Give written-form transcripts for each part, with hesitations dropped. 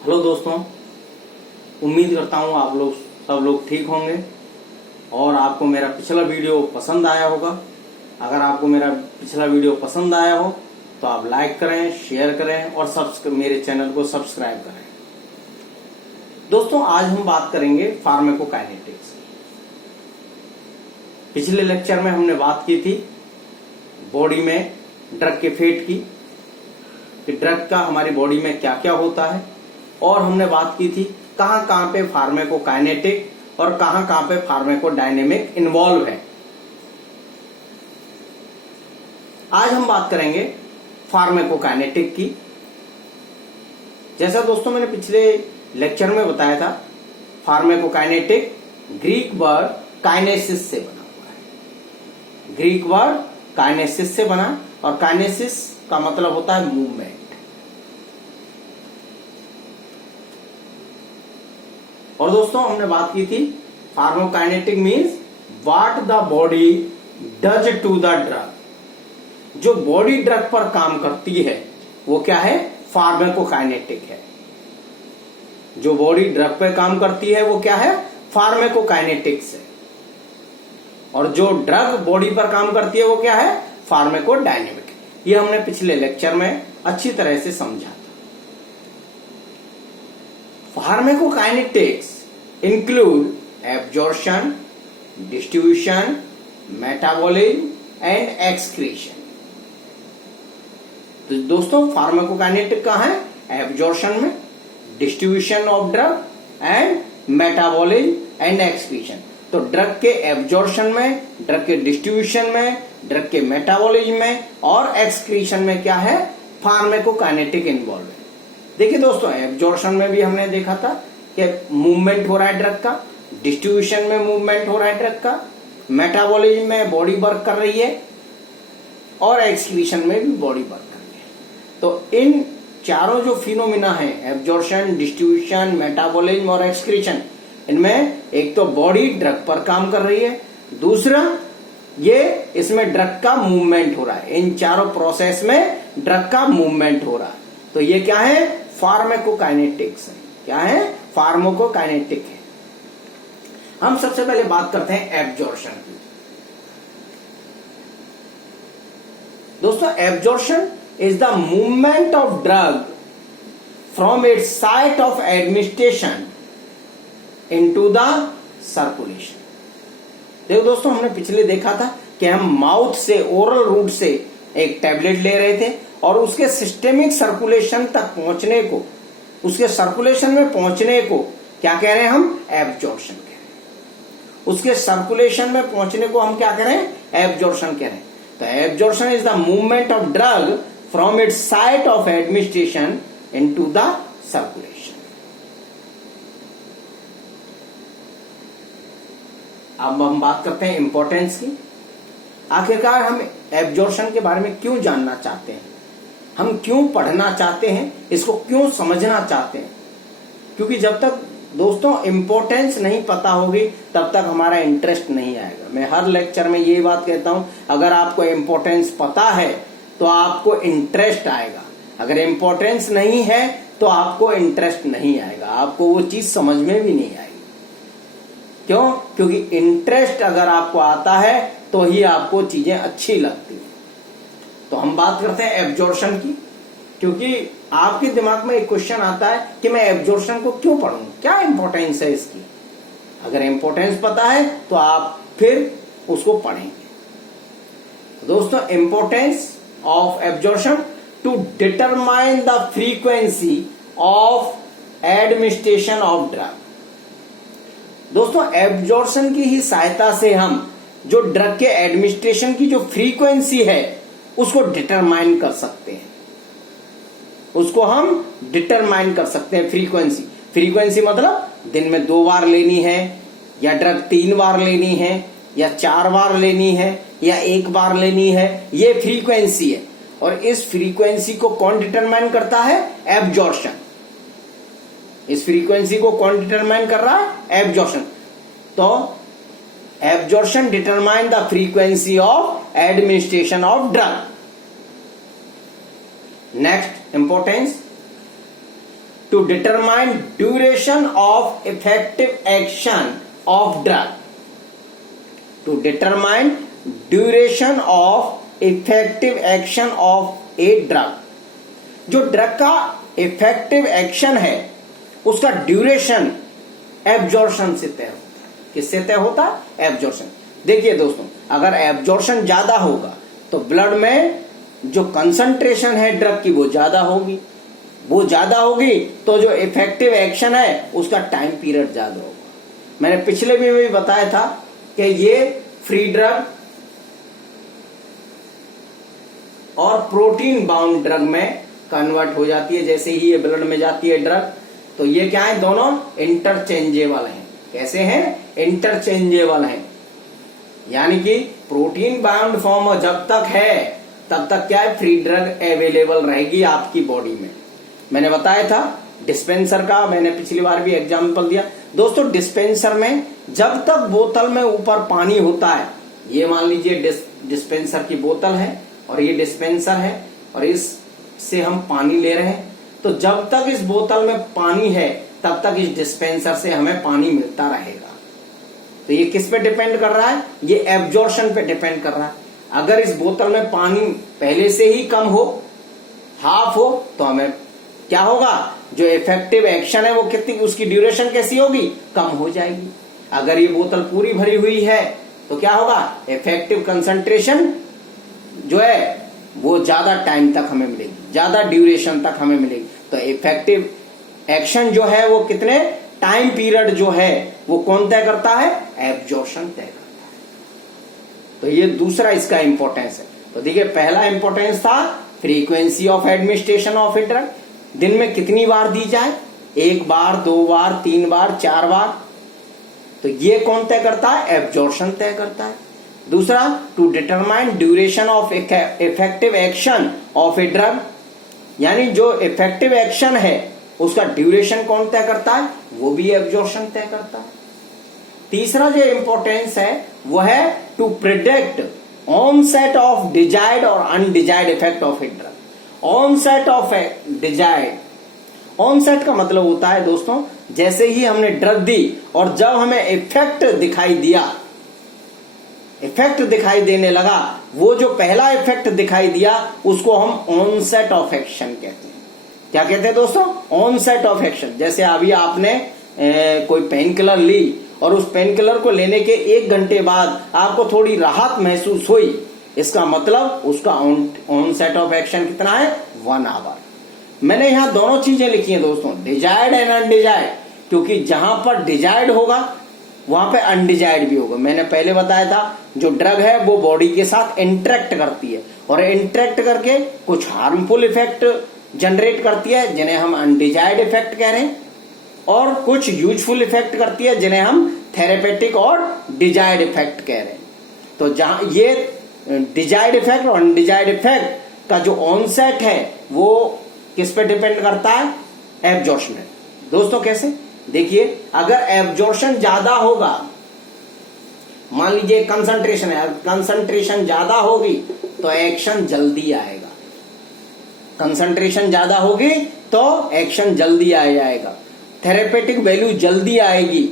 Hello दोस्तों, उम्मीद करता हूँ आप लोग सब लोग ठीक होंगे और आपको मेरा पिछला वीडियो पसंद आया होगा। अगर आपको मेरा पिछला वीडियो पसंद आया हो तो आप लाइक करें, शेयर करें और मेरे चैनल को सब्सक्राइब करें। दोस्तों, आज हम बात करेंगे फार्माकोकाइनेटिक्स। पिछले लेक्चर में हमने बात की थी बॉडी में ड्रग के इफेक्ट की, कि ड्रग का हमारी बॉडी में क्या क्या होता है, और हमने बात की थी कहां कहां पे फार्माकोकाइनेटिक और कहां कहां पे फार्माकोडायनेमिक इन्वॉल्व है। आज हम बात करेंगे फार्माकोकाइनेटिक की। जैसा दोस्तों मैंने पिछले लेक्चर में बताया था, फार्माकोकाइनेटिक ग्रीक वर्ड काइनेसिस से बना हुआ है। ग्रीक वर्ड काइनेसिस से बना, और काइनेसिस का मतलब होता है मूवमेंट। और दोस्तों हमने बात की थी pharmacokinetic means what the body does to the drug. जो बॉडी ड्रग पर काम करती है वो क्या है? फार्माकोकाइनेटिक है। जो बॉडी ड्रग पर काम करती है वो क्या है? फार्माकोकाइनेटिक्स है। और जो ड्रग बॉडी पर काम करती है वो क्या है? फार्माकोडायनेमिक। ये हमने पिछले लेक्चर में अच्छी तरह से समझा था। Pharmacokinetics include absorption, distribution, metabolism and excretion. तो दोस्तों फार्माकोकाइनेटिक कहां है? एब्जॉर्प्शन में, distribution of drug and metabolism and excretion. तो ड्रग के एब्जॉर्प्शन में, ड्रग के डिस्ट्रीब्यूशन में, ड्रग के मेटाबॉलिज्म में और एक्सक्रीशन में क्या है? फार्माकोकाइनेटिक इन्वॉल्व है। देखिए दोस्तों, एब्जॉर्प्शन में भी हमने देखा था कि मूवमेंट हो रहा है ड्रग का, डिस्ट्रीब्यूशन में मूवमेंट हो रहा है ड्रग का, मेटाबॉलिज्म में बॉडी वर्क कर रही है और एक्सक्रीशन में भी बॉडी वर्क कर रही है। तो इन चारों जो फिनोमिना है, एब्जॉर्प्शन, डिस्ट्रीब्यूशन, मेटाबॉलिज्म और एक्सक्रीशन, इनमें एक तो बॉडी ड्रग पर काम कर रही है, दूसरा ये इसमें ड्रग का मूवमेंट हो रहा है। इन चारों प्रोसेस में ड्रग का मूवमेंट हो रहा है। तो ये क्या है? फार्माकोकाइनेटिक्स है। क्या है? फार्माकोकाइनेटिक है। हम सबसे पहले बात करते हैं एब्जॉर्प्शन की। दोस्तों, absorption is the movement of drug from its site of administration into the circulation. देखो दोस्तों, हमने पिछले देखा था कि हम माउथ से, ओरल रूट से एक टैबलेट ले रहे थे और उसके सिस्टेमिक सर्कुलेशन तक पहुंचने को, उसके सर्कुलेशन में पहुंचने को क्या कह रहे हैं? हम एब्जॉर्प्शन कह रहे हैं। उसके सर्कुलेशन में पहुंचने को हम क्या कह रहे हैं? एब्जॉर्प्शन कह रहे हैं। तो absorption is the movement of drug from its site of administration into the circulation. अब हम बात करते हैं इंपॉर्टेंस की। आखिरकार हम एब्जॉर्प्शन के बारे में क्यों जानना चाहते हैं? हम क्यों पढ़ना चाहते हैं? इसको क्यों समझना चाहते हैं? क्योंकि जब तक दोस्तों इंपॉर्टेंस नहीं पता होगी तब तक हमारा इंटरेस्ट नहीं आएगा। मैं हर लेक्चर में ये बात कहता हूं, अगर आपको इंपॉर्टेंस पता है तो आपको इंटरेस्ट आएगा। अगर इंपॉर्टेंस नहीं है तो आपको इंटरेस्ट नहीं आएगा, आपको वो चीज समझ में भी नहीं आएगी। क्यों? क्योंकि इंटरेस्ट अगर आपको आता है तो ही आपको चीजें अच्छी लगती हैं। तो हम बात करते हैं एब्जॉर्प्शन की, क्योंकि आपके दिमाग में एक क्वेश्चन आता है कि मैं एब्जॉर्प्शन को क्यों पढ़ूं, क्या इंपॉर्टेंस है इसकी। अगर इंपॉर्टेंस पता है तो आप फिर उसको पढ़ेंगे। दोस्तों, importance of absorption to determine the frequency of administration of drug. दोस्तों, एब्जॉर्प्शन की ही सहायता से हम जो ड्रग के एडमिनिस्ट्रेशन की जो फ्रीक्वेंसी है उसको डिटरमाइन कर सकते हैं। उसको हम डिटरमाइन कर सकते हैं फ्रीक्वेंसी। फ्रीक्वेंसी मतलब दिन में 2 बार लेनी है, या ड्रग 3 बार लेनी है, या 4 बार लेनी है, या 1 बार लेनी है, ये फ्रीक्वेंसी है। और इस फ्रीक्वेंसी को कौन डिटरमाइन करता है? एब्जॉर्प्शन। इस फ्रीक्वेंसी को कौन डिटरमाइन कर रहा है? एब्जॉर्प्शन। तो absorption determine the frequency of administration of drug. Next importance, to determine duration of effective action of drug, to determine duration of effective action of a drug. जो drug का effective action है उसका duration absorption से तय होता है। किससे तय होता है? एब्जॉर्प्शन। देखिए दोस्तों, अगर एब्जॉर्प्शन ज्यादा होगा तो ब्लड में जो कंसंट्रेशन है ड्रग की वो ज्यादा होगी, वो ज्यादा होगी तो जो इफेक्टिव एक्शन है उसका टाइम पीरियड ज्यादा होगा। मैंने पिछले में भी बताया था कि ये फ्री ड्रग और प्रोटीन बाउंड ड्रग में कन्वर्ट हो जाती है। जैसे ही ये ब्लड में जाती है ड्रग, तो ये क्या है, दोनों इंटरचेंजेबल हैं। कैसे हैं? इंटरचेंजेबल हैं। यानी कि प्रोटीन बाउंड फॉर्म जब तक है तब तक क्या है, फ्री ड्रग अवेलेबल रहेगी आपकी बॉडी में। मैंने बताया था डिस्पेंसर का, मैंने पिछली बार भी एग्जांपल दिया। दोस्तों, डिस्पेंसर में जब तक बोतल में ऊपर पानी होता है, ये मान लीजिए डिस्पेंसर की बोतल है और ये डिस्पेंसर है और इससे हम पानी ले रहे हैं, तो जब तक इस बोतल में पानी है तब तक इस डिस्पेंसर से हमें पानी मिलता रहेगा। तो ये किस पे डिपेंड कर रहा है? ये एब्जॉर्प्शन पे डिपेंड कर रहा है। अगर इस बोतल में पानी पहले से ही कम हो, हाफ हो, तो हमें क्या होगा, जो इफेक्टिव एक्शन है वो कितनी, उसकी ड्यूरेशन कैसी होगी, कम हो जाएगी। अगर ये बोतल पूरी भरी हुई है तो क्या होगा, इफेक्टिव कंसंट्रेशन जो है वो ज्यादा टाइम तक हमें मिलेगी, ज्यादा ड्यूरेशन तक हमें मिलेगी। तो इफेक्टिव एक्शन जो है वो कितने टाइम पीरियड जो है वो कौन तय करता है, एब्जॉर्प्शन तय करता है। तो ये दूसरा इसका इंपॉर्टेंस है। तो देखिए, पहला इंपॉर्टेंस था frequency of administration of a drug, दिन में कितनी बार दी जाए, 1 बार, 2 बार, 3 बार, 4 बार, तो ये कौन तय करता है, एब्जॉर्प्शन तय करता है। दूसरा, to determine duration of effective action of a drug, यानी जो इफेक्टिव एक्शन है उसका ड्यूरेशन कौन तय करता है, वो भी एब्जॉर्प्शन तय करता है। तीसरा जो इंपॉर्टेंस है वो है to predict onset of desired और undesired effect of a drug. Onset of desired, onset का मतलब होता है दोस्तों, जैसे ही हमने ड्रग दी और जब हमें इफेक्ट दिखाई दिया, इफेक्ट दिखाई देने लगा, वो जो पहला इफेक्ट दिखाई दिया उसको हम ऑनसेट ऑफ एक्शन कहते हैं। क्या कहते हैं दोस्तों, ऑनसेट ऑफ एक्शन। जैसे अभी आपने कोई पेन किलर ली और उस पेन किलर को लेने के 1 घंटे बाद आपको थोड़ी राहत महसूस हुई, इसका मतलब उसका ऑनसेट ऑफ एक्शन कितना है, 1 आवर। मैंने यहां दोनों चीजें लिखी हैं दोस्तों, डिजायर्ड एंड अनडिजायर्ड, क्योंकि जहां पर डिजायर्ड होगा वहां पे अनडिजायर्ड भी होगा। मैंने पहले बताया था जो ड्रग है वो बॉडी के साथ इंटरेक्ट करती है और इंटरेक्ट करके कुछ हार्मफुल इफेक्ट जनरेट करती है जिन्हें हम अनडिजायर्ड इफेक्ट कह रहे हैं, और कुछ यूजफुल इफेक्ट करती है जिन्हें हम थेरेपेटिक और डिजायर्ड इफेक्ट कह रहे हैं। तो जहां ये डिजायर्ड इफेक्ट और अनडिजायर्ड इफेक्ट का जो ऑनसेट है वो किस पे डिपेंड करता है, एब्जॉर्प्शन। दोस्तों कैसे, देखिए, अगर एब्जॉर्प्शन ज्यादा होगा, मान लीजिए कंसंट्रेशन है, कंसंट्रेशन ज्यादा होगी तो एक्शन जल्दी आएगा। कंसंट्रेशन ज्यादा होगी तो एक्शन जल्दी आ जाएगा। थेरेपेटिक वैल्यू जल्दी आएगी,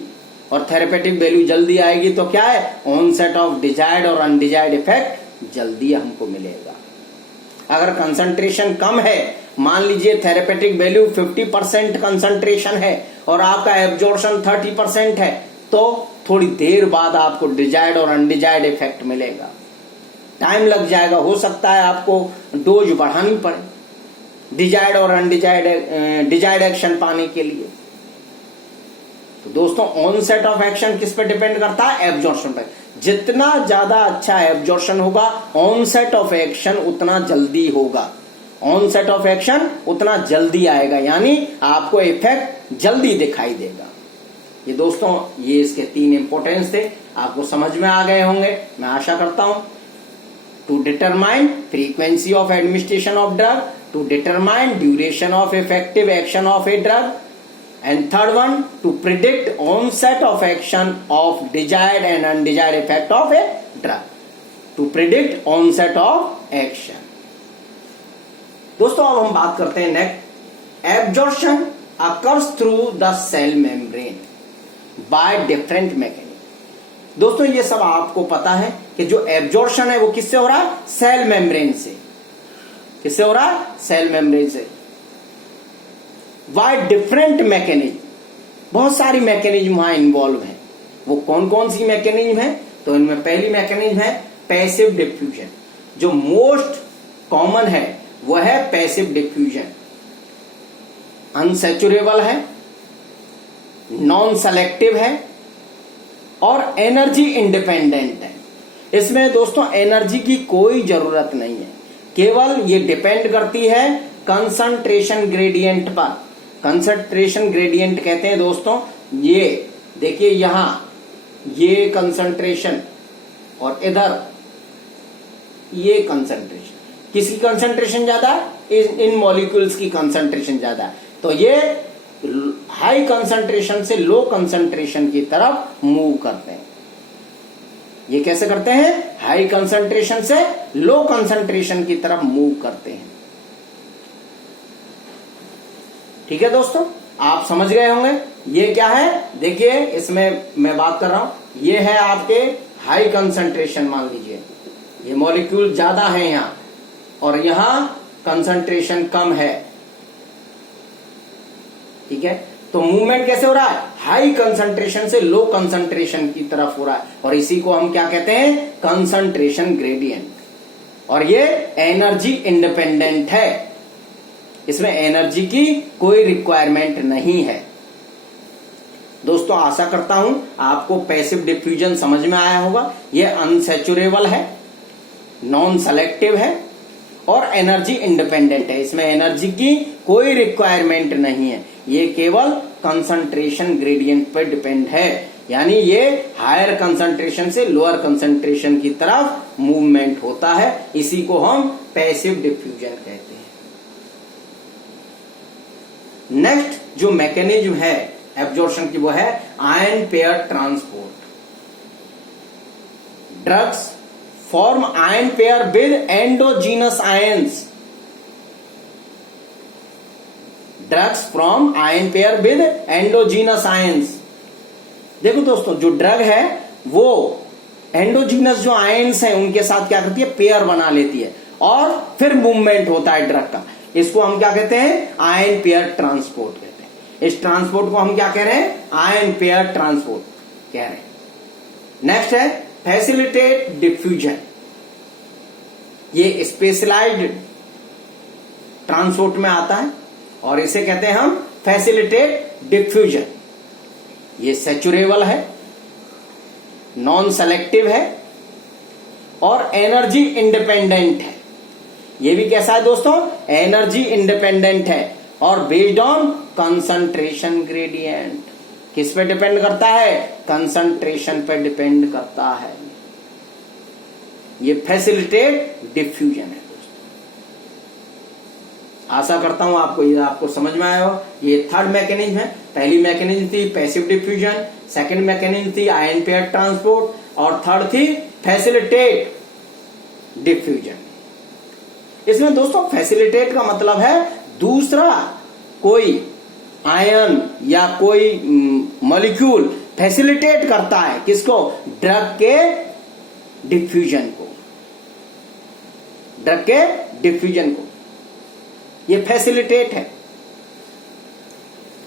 और थेरेपेटिक वैल्यू जल्दी आएगी तो क्या है, ऑनसेट ऑफ डिजायर्ड और अनडिजायर्ड इफेक्ट जल्दी हमको मिलेगा। अगर कंसंट्रेशन कम है, मान लीजिए थेरेपेटिक वैल्यू 50% कंसंट्रेशन है और आपका एब्जॉर्प्शन 30% है, तो थोड़ी देर बाद आपको डिजायर्ड और अनडिजायर्ड इफेक्ट मिलेगा। टाइम लग जाएगा, हो सकता है आपको डोज बढ़ानी पड़े डिजायर्ड और अनडिजायर्ड डिजायर्ड एक्शन पाने के लिए। तो दोस्तों, ऑनसेट ऑफ एक्शन किस पे डिपेंड करता है, एब्जॉर्प्शन पे। जितना ज्यादा अच्छा एब्जॉर्प्शन होगा, ऑनसेट ऑफ एक्शन उतना जल्दी होगा, ऑनसेट ऑफ एक्शन उतना जल्दी आएगा, यानी आपको इफेक्ट जल्दी दिखाई देगा। ये दोस्तों, ये इसके 3 इंपॉर्टेंस थे, आपको समझ में आ गए होंगे, मैं आशा करता हूं। To determine frequency of administration of drug, to determine duration of effective action of a drug, and third one, to predict onset of action of desired and undesired effect of a drug, to predict onset of action। दोस्तों, अब हम बात करते हैं next, absorption occurs through the cell membrane by different mechanism। दोस्तों ये सब आपको पता है कि जो एब्जॉर्प्शन है वो किससे हो रहा है? सेल मेम्ब्रेन से। किससे हो रहा है? सेल मेम्ब्रेन से। बाय डिफरेंट मैकेनिज्म, बहुत सारी मैकेनिज्म वहां इन्वॉल्व है। वो कौन कौन सी मैकेनिज्म है? तो इनमें पहली मैकेनिज्म है पैसिव डिफ्यूजन। जो मोस्ट कॉमन है वो है पैसिव डिफ्यूजन। अनसैचुरेबल है, नॉन सेलेक्टिव है और एनर्जी इंडिपेंडेंट है। इसमें दोस्तों एनर्जी की कोई जरूरत नहीं है, केवल ये डिपेंड करती है कंसंट्रेशन ग्रेडियंट पर। कंसंट्रेशन ग्रेडियंट कहते हैं दोस्तों, ये देखिए यहां ये कंसंट्रेशन और इधर ये कंसंट्रेशन, किसकी कंसंट्रेशन ज्यादा है? इन मॉलिक्यूल्स की कंसंट्रेशन ज्यादा है। तो ये हाई कंसंट्रेशन से लो कंसंट्रेशन की तरफ मूव करते हैं। ये कैसे करते हैं? हाई कंसंट्रेशन से लो कंसंट्रेशन की तरफ मूव करते हैं। ठीक है दोस्तों, आप समझ गए होंगे ये क्या है। देखिए इसमें मैं बात कर रहा हूं, ये है आपके हाई कंसंट्रेशन, मान लीजिए ये मॉलिक्यूल ज्यादा है यहां और यहां कंसंट्रेशन कम है। ठीक है, तो मूवमेंट कैसे हो रहा है? हाई कंसंट्रेशन से लो कंसंट्रेशन की तरफ हो रहा है और इसी को हम क्या कहते हैं? Concentration gradient. और ये एनर्जी इंडिपेंडेंट है, इसमें एनर्जी की कोई रिक्वायरमेंट नहीं है। दोस्तों आशा करता हूं आपको पैसिव डिफ्यूजन समझ में आया होगा। ये अनसैचुरेबल है, नॉन सेलेक्टिव है और एनर्जी इंडिपेंडेंट है। इसमें एनर्जी की कोई रिक्वायरमेंट नहीं है, ये केवल कंसंट्रेशन ग्रेडियंट पर डिपेंड है। यानी ये हायर कंसंट्रेशन से लोअर कंसंट्रेशन की तरफ मूवमेंट होता है, इसी को हम पैसिव डिफ्यूजन कहते हैं। नेक्स्ट जो मैकेनिज्म है एब्जॉर्प्शन की वो है ion pair transport. Drugs form ion pair with endogenous ions. Drugs from ion pair with endogenous ions. देखो दोस्तों जो ड्रग है वो एंडोजीनस जो आयंस हैं उनके साथ क्या करती है? पेयर बना लेती है और फिर मूवमेंट होता है ड्रग का। इसको हम क्या कहते हैं? आयन पेयर ट्रांसपोर्ट कहते हैं। इस ट्रांसपोर्ट को हम क्या कह रहे हैं? आयन पेयर ट्रांसपोर्ट कह रहे हैं। नेक्स्ट है फैसिलिटेट डिफ्यूजन। ये स्पेशलाइज्ड ट्रांसपोर्ट में आता है और इसे कहते हैं हम फैसिलिटेट डिफ्यूजन। ये सैचुरेबल है, नॉन सेलेक्टिव है और एनर्जी इंडिपेंडेंट है। ये भी कैसा है दोस्तों? एनर्जी इंडिपेंडेंट है और बेस्ड ऑन कंसंट्रेशन ग्रेडियंट। किस पे डिपेंड करता है? कंसंट्रेशन पे डिपेंड करता है। ये फैसिलिटेट डिफ्यूजन है दोस्तों। आशा करता हूं आपको समझ में आया हो। ये थर्ड मैकेनिज्म है। पहली मैकेनिज्म थी पैसिव डिफ्यूजन, सेकंड मैकेनिज्म थी आयन पेयर ट्रांसपोर्ट और थर्ड थी फैसिलिटेट डिफ्यूजन। इसमें दोस्तों फैसिलिटेट का मतलब है दूसरा कोई आयन या कोई मॉलिक्यूल फैसिलिटेट करता है किसको? ड्रग के डिफ्यूजन को। ड्रग के डिफ्यूजन को ये फैसिलिटेट है।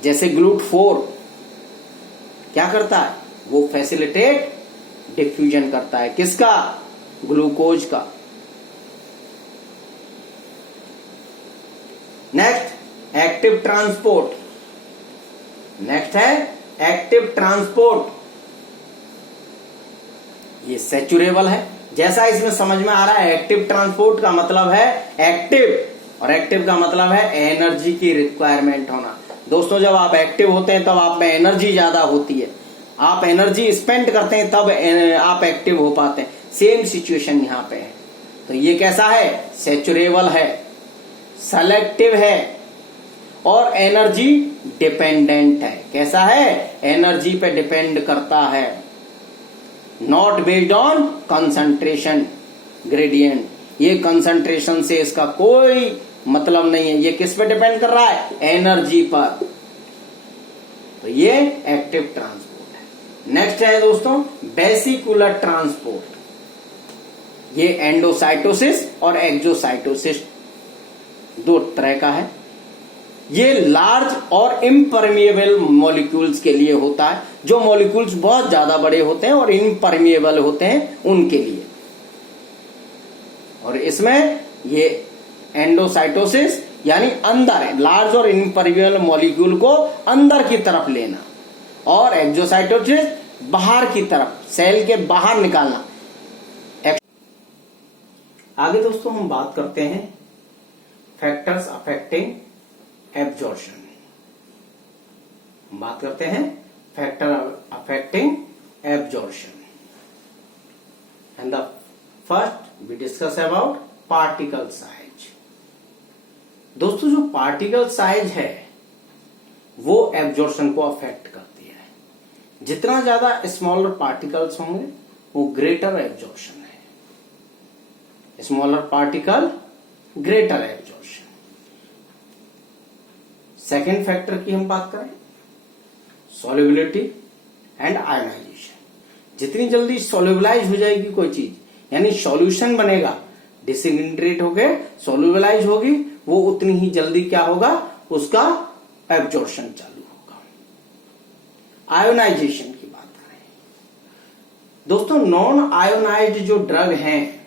जैसे GLUT4 क्या करता है? वो फैसिलिटेट डिफ्यूजन करता है। किसका? ग्लूकोज का। Next active transport. नेक्स्ट है एक्टिव ट्रांसपोर्ट। ये सैचुरेबल है। जैसा इसमें समझ में आ रहा है एक्टिव ट्रांसपोर्ट का मतलब है एक्टिव, और एक्टिव का मतलब है एनर्जी की रिक्वायरमेंट होना। दोस्तों जब आप एक्टिव होते हैं तब आप में एनर्जी ज्यादा होती है, आप एनर्जी स्पेंड करते हैं तब आप एक्टिव हो पाते हैं। सेम सिचुएशन यहां पे है। तो ये कैसा है? सैचुरेबल है, सेलेक्टिव है और एनर्जी डिपेंडेंट है। कैसा है? एनर्जी पे डिपेंड करता है। Not based on concentration gradient. ये कंसंट्रेशन से इसका कोई मतलब नहीं है। ये किस पे डिपेंड कर रहा है? एनर्जी पर। तो ये एक्टिव ट्रांसपोर्ट है। नेक्स्ट है दोस्तों वेसिकुलर ट्रांसपोर्ट। ये एंडोसाइटोसिस और एक्सोसाइटोसिस दो तरह का है। ये लार्ज और इम्परमिएबल मॉलिक्यूल्स के लिए होता है, जो मॉलिक्यूल्स बहुत ज्यादा बड़े होते हैं और इम्परमिएबल होते हैं उनके लिए। और इसमें ये एंडोसाइटोसिस यानी अंदर लार्ज और इम्परमिएबल मॉलिक्यूल को अंदर की तरफ लेना, और एक्सोसाइटोसिस बाहर की तरफ सेल के बाहर निकालना। आगे दोस्तों हम बात करते हैं फैक्टर्स अफेक्टिंग एब्जॉर्प्शन। बात करते हैं factor affecting absorption. And the first we discuss about particle size. दोस्तों जो पार्टिकल साइज है वो एब्जॉर्प्शन को अफेक्ट करती है। जितना ज्यादा स्मॉलर पार्टिकल्स होंगे वो ग्रेटर एब्जॉर्प्शन है। Smaller particle greater absorption. Second factor की हम बात करें सॉल्युबिलिटी एंड आयोनाइजेशन। जितनी जल्दी सॉल्युबलाइज हो जाएगी कोई चीज, यानी सॉल्यूशन बनेगा, डिसइंटीग्रेट होकर सॉल्युबलाइज होगी, वो उतनी ही जल्दी क्या होगा, उसका एब्जॉर्प्शन चालू होगा। आयोनाइजेशन की बात करें दोस्तों, नॉन आयोनाइज्ड जो ड्रग हैं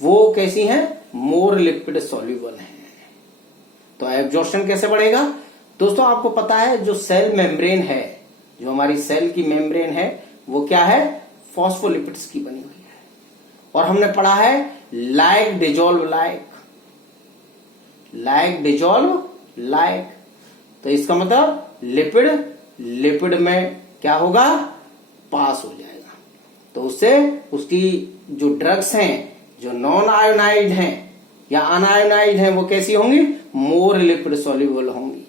वो कैसी हैं, मोर लिपिड सॉल्युबल हैं। तो एब्जॉर्प्शन कैसे बढ़ेगा दोस्तों, आपको पता है जो सेल मेम्ब्रेन है, जो हमारी सेल की मेम्ब्रेन है वो क्या है, फॉस्फोलिपिड्स की बनी हुई है। और हमने पढ़ा है like dissolve like, like dissolve like. तो इसका मतलब लिपिड में क्या होगा, पास हो जाएगा। तो उससे उसकी जो ड्रग्स हैं जो नॉन आयोनाइड हैं या अनआयोनाइड हैं वो कैसी होंगी, मोर लिपिड सॉल्युबल होंगी।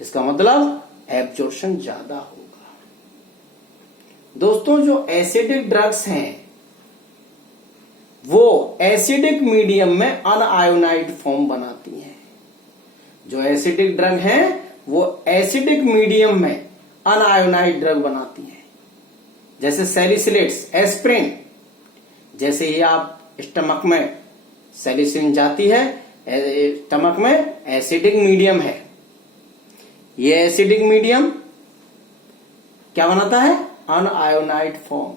इसका मतलब एब्जॉर्प्शन ज्यादा होगा। दोस्तों जो एसिडिक ड्रग्स हैं वो एसिडिक मीडियम में अनआयोनाइड फॉर्म बनाती हैं। जो एसिडिक ड्रग हैं वो एसिडिक मीडियम में अनआयोनाइड ड्रग बनाती हैं। जैसे सैलिसिलेट्स, एस्प्रिन, जैसे ही आप स्टमक में सैलिसिन जाती है, स्टमक में एसिडिक मीडियम है, ये एसिडिक मीडियम क्या बनाता है, अनआयोनाइड फॉर्म,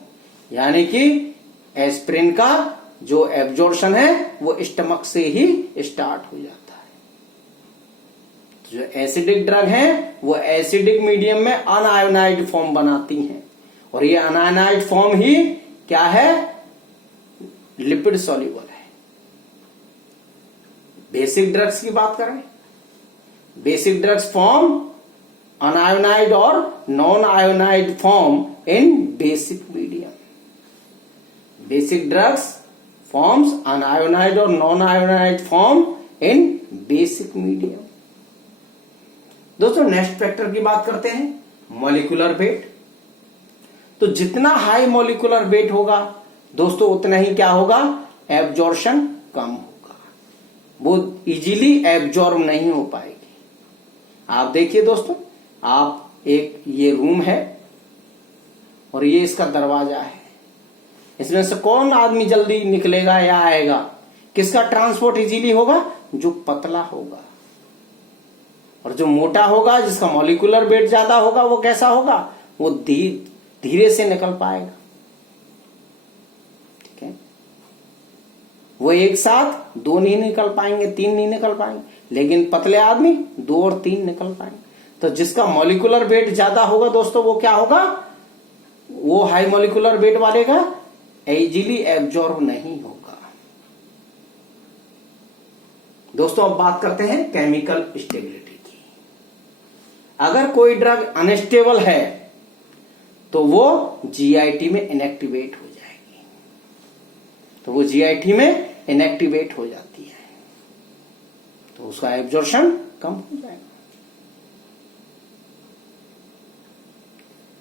यानी कि एस्प्रिन का जो एब्जॉर्प्शन है वो स्टमक से ही स्टार्ट हो जाता है। जो एसिडिक ड्रग है वो एसिडिक मीडियम में अनआयोनाइड फॉर्म बनाती हैं, और ये अनआयोनाइड फॉर्म ही क्या है, लिपिड सॉल्युबल है। बेसिक ड्रग्स की बात करें, बेसिक ड्रग्स फॉर्म अनआयोनाइड और non ionised form in basic medium. Basic drugs forms unionised और non ionised form in basic medium. दोस्तों नेक्स्ट फैक्टर की बात करते हैं मॉलिक्यूलर वेट। तो जितना हाई मॉलिक्यूलर वेट होगा दोस्तों उतना ही क्या होगा, एब्जॉर्प्शन कम होगा, वो इजीली एब्जॉर्ब नहीं हो पाएगी। आप देखिए दोस्तों, आप एक ये रूम है और ये इसका दरवाजा है, इसमें से कौन आदमी जल्दी निकलेगा या आएगा, किसका ट्रांसपोर्ट इजीली होगा, जो पतला होगा। और जो मोटा होगा, जिसका मॉलिक्यूलर वेट ज्यादा होगा, वो कैसा होगा, वो धीरे से निकल पाएगा। ठीक है, वो एक साथ 2 नहीं निकल पाएंगे, 3 नहीं निकल पाएंगे, लेकिन पतले आदमी 2 और 3 निकल पाएंगे। तो जिसका मॉलिक्यूलर वेट ज्यादा होगा दोस्तों वो क्या होगा, वो हाई मॉलिक्यूलर वेट वाले का इजीली एब्जॉर्ब नहीं होगा। दोस्तों अब बात करते हैं केमिकल स्टेबिलिटी की। अगर कोई ड्रग अनस्टेबल है तो वो जीआईटी में इनएक्टिवेट हो जाएगी, तो वो जीआईटी में इनएक्टिवेट हो जाती है, तो उसका एब्जॉर्प्शन कम हो जाएगा।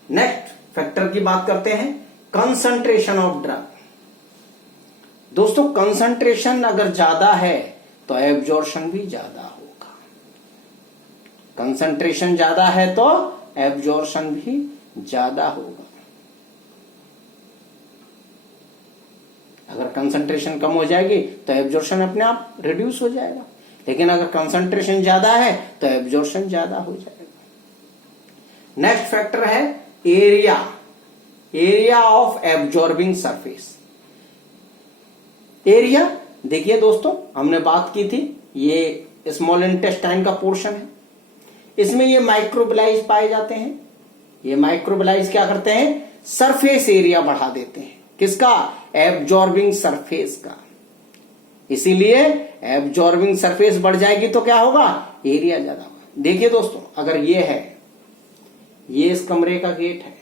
नेक्स्ट फैक्टर की बात करते हैं कंसंट्रेशन ऑफ ड्रग। दोस्तों कंसंट्रेशन अगर ज्यादा है तो एब्जॉर्प्शन भी ज्यादा होगा। कंसंट्रेशन ज्यादा है तो एब्जॉर्शन भी ज्यादा होगा। अगर कंसंट्रेशन कम हो जाएगी तो एब्जॉर्शन अपने आप रिड्यूस हो जाएगा, लेकिन अगर कंसंट्रेशन ज्यादा है तो एब्जॉर्शन ज्यादा हो जाएगा। नेक्स्ट फैक्टर है area, area of absorbing surface. Area देखिए दोस्तों, हमने बात की थी, ये स्मॉल इंटेस्टाइन का पोर्शन है, इसमें ये माइक्रोबिलाइज पाए जाते हैं। ये माइक्रोबिलाइज क्या करते हैं, सरफेस एरिया बढ़ा देते हैं। किसका, एब्जॉर्बिंग सरफेस का। इसीलिए एब्जॉर्बिंग सरफेस बढ़ जाएगी तो क्या होगा, एरिया ज्यादा होगा। देखिए दोस्तों, अगर ये है, ये इस कमरे का गेट है,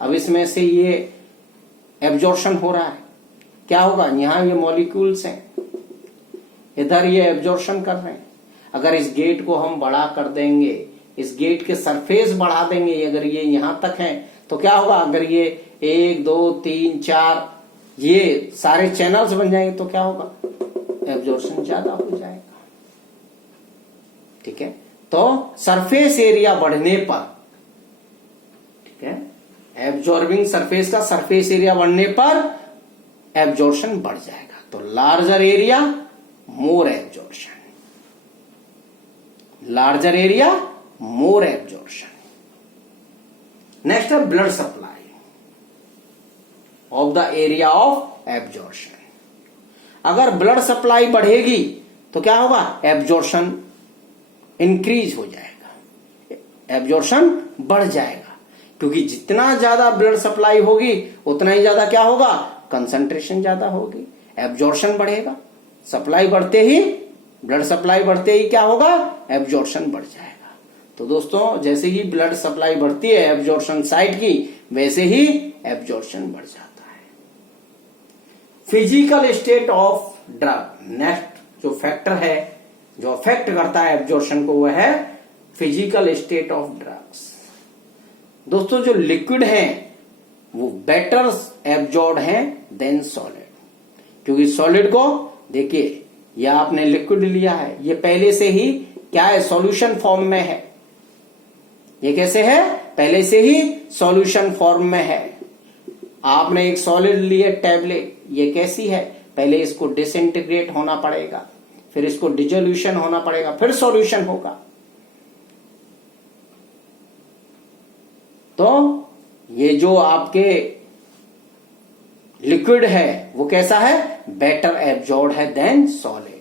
अब इसमें से ये एब्जॉर्शन हो रहा है, क्या होगा, यहां ये मॉलिक्यूल्स हैं, इधर ये एब्जॉर्शन कर रहे हैं। अगर इस गेट को हम बड़ा कर देंगे, इस गेट के सरफेस बढ़ा देंगे, अगर ये यहां तक है तो क्या होगा, अगर ये 1 2 3 4 ये सारे चैनल्स बन जाएंगे तो क्या होगा, एब्जॉर्शन ज्यादा हो जाएगा। ठीक है, तो सरफेस एरिया बढ़ने पर, ठीक है, एब्जॉर्बिंग सरफेस का सरफेस एरिया बढ़ने पर एब्जॉर्शन बढ़ जाएगा। तो larger area more absorption, larger area more absorption. Next है blood supply of the area of absorption. अगर ब्लड सप्लाई बढ़ेगी तो क्या होगा, एब्जॉर्शन इंक्रीज हो जाएगा, एब्जॉर्शन बढ़ जाएगा, क्योंकि जितना ज्यादा ब्लड सप्लाई होगी उतना ही ज्यादा क्या होगा, कंसंट्रेशन ज्यादा होगी, एब्जॉर्शन बढ़ेगा। सप्लाई बढ़ते ही, ब्लड सप्लाई बढ़ते ही क्या होगा, एब्जॉर्शन बढ़ जाएगा। तो दोस्तों, जैसे ही ब्लड सप्लाई बढ़ती है एब्जॉर्शन साइड की, वैसे ही एब्जॉर्शन बढ़ जाता है। Physical state of drug, next जो फैक्टर है जो अफेक्ट करता है एब्जॉर्शन को, वह है फिजिकल स्टेट ऑफ ड्रग्स। दोस्तों, जो लिक्विड है वो बेटर एब्जॉर्ब है देन सॉलिड, क्योंकि सॉलिड को देखिए, यह आपने लिक्विड लिया है, ये पहले से ही क्या है, सॉल्यूशन फॉर्म में है। ये कैसे है, पहले से ही सॉल्यूशन फॉर्म में है। आपने एक सॉलिड लिए टैबलेट, ये कैसी है, पहले इसको डिसइंटीग्रेट होना पड़ेगा, फिर इसको डिसोल्यूशन होना पड़ेगा, फिर सॉल्यूशन होगा। तो ये जो आपके लिक्विड है वो कैसा है, बेटर एब्जॉर्ब है देन सॉलिड।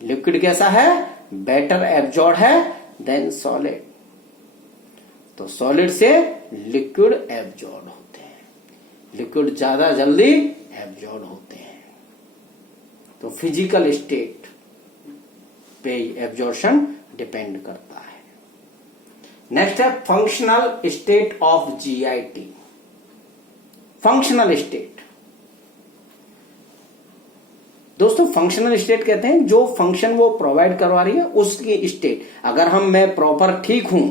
लिक्विड कैसा है, बेटर एब्जॉर्ब है देन सॉलिड। तो सॉलिड से लिक्विड एब्जॉर्ब होते हैं, लिक्विड ज्यादा जल्दी एब्जॉर्ब होते हैं। तो फिजिकल स्टेट पे एब्जॉर्प्शन डिपेंड करता है। नेक्स्ट है functional state of GIT. Functional state, दोस्तों फंक्शनल स्टेट कहते हैं जो फंक्शन वो प्रोवाइड करवा रही है उसकी स्टेट। अगर मैं प्रॉपर ठीक हूं,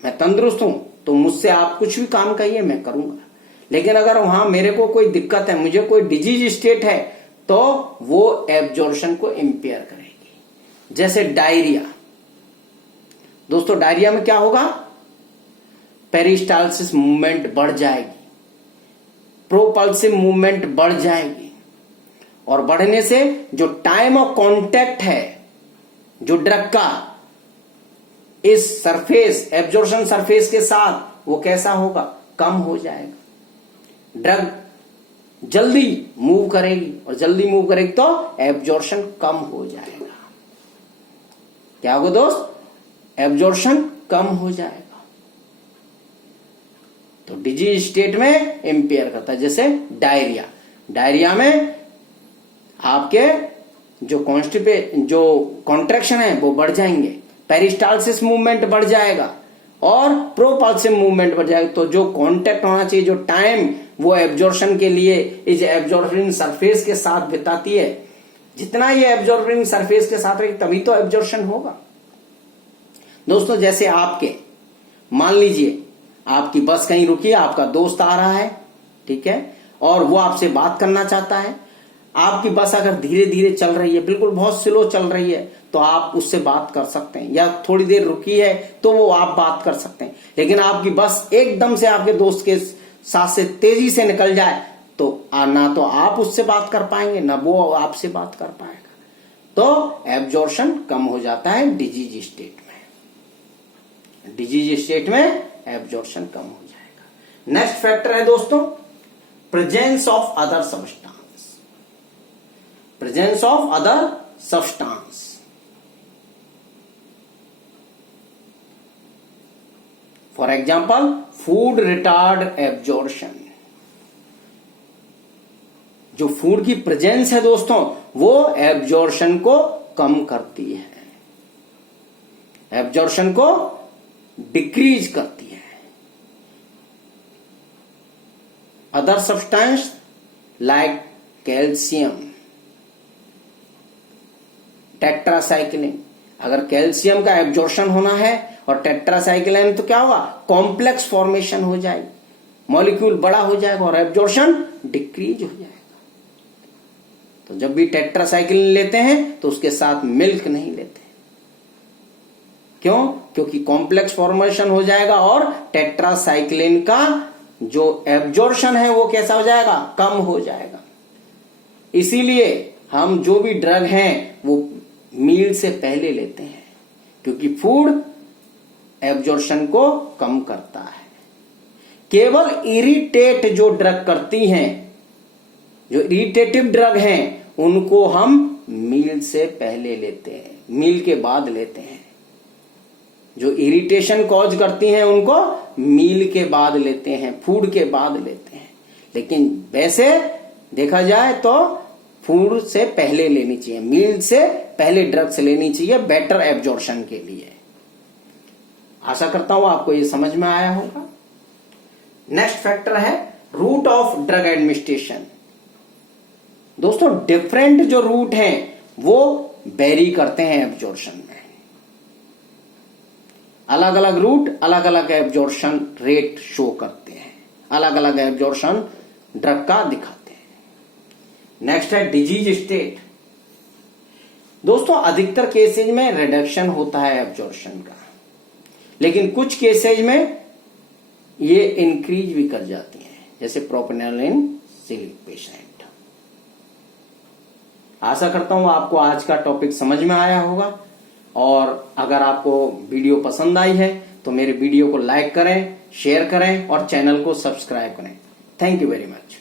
मैं तंदुरुस्त हूं, तो मुझसे आप कुछ भी काम कहिए मैं करूंगा। लेकिन अगर वहां मेरे को कोई दिक्कत है, मुझे कोई डिजीज स्टेट है, तो वो एब्जॉर्प्शन को इंपेयर करेगी। जैसे डायरिया, दोस्तों डायरिया में क्या होगा, पेरिस्टालसिस मूवमेंट बढ़ जाएगी, प्रोपल्सिव मूवमेंट बढ़ जाएगी, और बढ़ने से जो टाइम ऑफ कांटेक्ट है जो ड्रग का इस सरफेस, एब्जॉर्प्शन सरफेस के साथ, वो कैसा होगा, कम हो जाएगा। ड्रग जल्दी मूव करेगी, और जल्दी मूव करेगी तो एब्जॉर्प्शन कम हो जाएगा। क्या होगा दोस्त, एब्जॉर्प्शन कम हो जाएगा। तो डिजीज स्टेट में इंपेयर करता है। जैसे डायरिया, डायरिया में आपके जो कॉन्ट्रैक्शन है वो बढ़ जाएंगे, पेरिस्टालसिस मूवमेंट बढ़ जाएगा और प्रोपल्सिव मूवमेंट बढ़ जाएगा। तो जो कांटेक्ट होना चाहिए, जो टाइम वो एब्जॉर्प्शन के लिए इस एब्जॉर्बिंग सरफेस के साथ बिताती है, जितना ये एब्जॉर्बिंग सरफेस के साथ रहेगी तभी तो एब्जॉर्प्शन होगा। दोस्तों जैसे आपके, मान लीजिए आपकी बस कहीं रुकी है, आपका दोस्त आ रहा है, ठीक है, और वो आपसे बात करना चाहता है। आपकी बस अगर धीरे धीरे चल रही है, बिल्कुल बहुत स्लो चल रही है, तो आप उससे बात कर सकते हैं, या थोड़ी देर रुकी है तो वो आप बात कर सकते हैं। लेकिन आपकी बस एकदम से आपके दोस्त के साथ से तेजी से निकल जाए तो ना तो आप उससे बात कर पाएंगे, ना वो आपसे बात कर पाएगा। तो एब्जॉर्प्शन कम हो जाता है डिजीज स्टेट में। डिजीज स्टेट में एब्जॉर्प्शन कम हो जाएगा। नेक्स्ट फैक्टर है दोस्तों presence of other substance. Presence of other substance. For example food retard absorption. जो फूड की प्रेजेंस है दोस्तों वो एब्जॉर्प्शन को कम करती है, एब्जॉर्प्शन को डिक्रीज करती है। Other substance like calcium, tetracycline. अगर कैल्शियम का एब्जॉर्प्शन होना है और टेट्रासाइक्लिन तो क्या होगा, कॉम्प्लेक्स फॉर्मेशन हो जाएगी, मॉलिक्यूल बड़ा हो जाएगा और एब्जॉर्प्शन डिक्रीज हो जाएगा। तो जब भी टेट्रासाइक्लिन लेते हैं तो उसके साथ मिल्क नहीं लेते। क्यों? क्योंकि कॉम्प्लेक्स फॉर्मेशन हो जाएगा और टेट्रासाइक्लिन का जो एब्जॉर्प्शन है वो कैसा हो जाएगा, कम हो जाएगा। इसीलिए हम जो भी ड्रग हैं वो मील से पहले लेते हैं, क्योंकि फूड एब्जॉर्प्शन को कम करता है। केवल इरिटेट जो ड्रग करती हैं, जो इरिटेटिव ड्रग हैं, उनको हम मील से पहले लेते हैं, मील के बाद लेते हैं। जो इरिटेशन कॉज करती हैं उनको मील के बाद लेते हैं, फूड के बाद लेते हैं। लेकिन वैसे देखा जाए तो फूड से पहले लेनी चाहिए, मील से पहले ड्रग्स लेनी चाहिए बेटर एब्जॉर्प्शन के लिए। आशा करता हूं आपको ये समझ में आया होगा। नेक्स्ट फैक्टर है रूट ऑफ ड्रग एडमिनिस्ट्रेशन। दोस्तों डिफरेंट जो रूट हैं वो वेरी करते हैं एब्जॉर्प्शन में। अलग अलग रूट अलग अलग एब्जॉर्प्शन रेट शो करते हैं, अलग अलग एब्जॉर्प्शन ड्रग का दिखाते हैं। नेक्स्ट है डिजीज स्टेट। दोस्तों अधिकतर केसेज में रिडक्शन होता है एब्जॉर्प्शन का, लेकिन कुछ केसेज में ये इंक्रीज भी कर जाती हैं, जैसे प्रोपेनोलिन सिलिक पेशेंट। आशा करता हूं आपको आज का टॉपिक समझ में आया होगा, और अगर आपको वीडियो पसंद आई है तो मेरे वीडियो को लाइक करें, शेयर करें और चैनल को सब्सक्राइब करें। Thank you very much.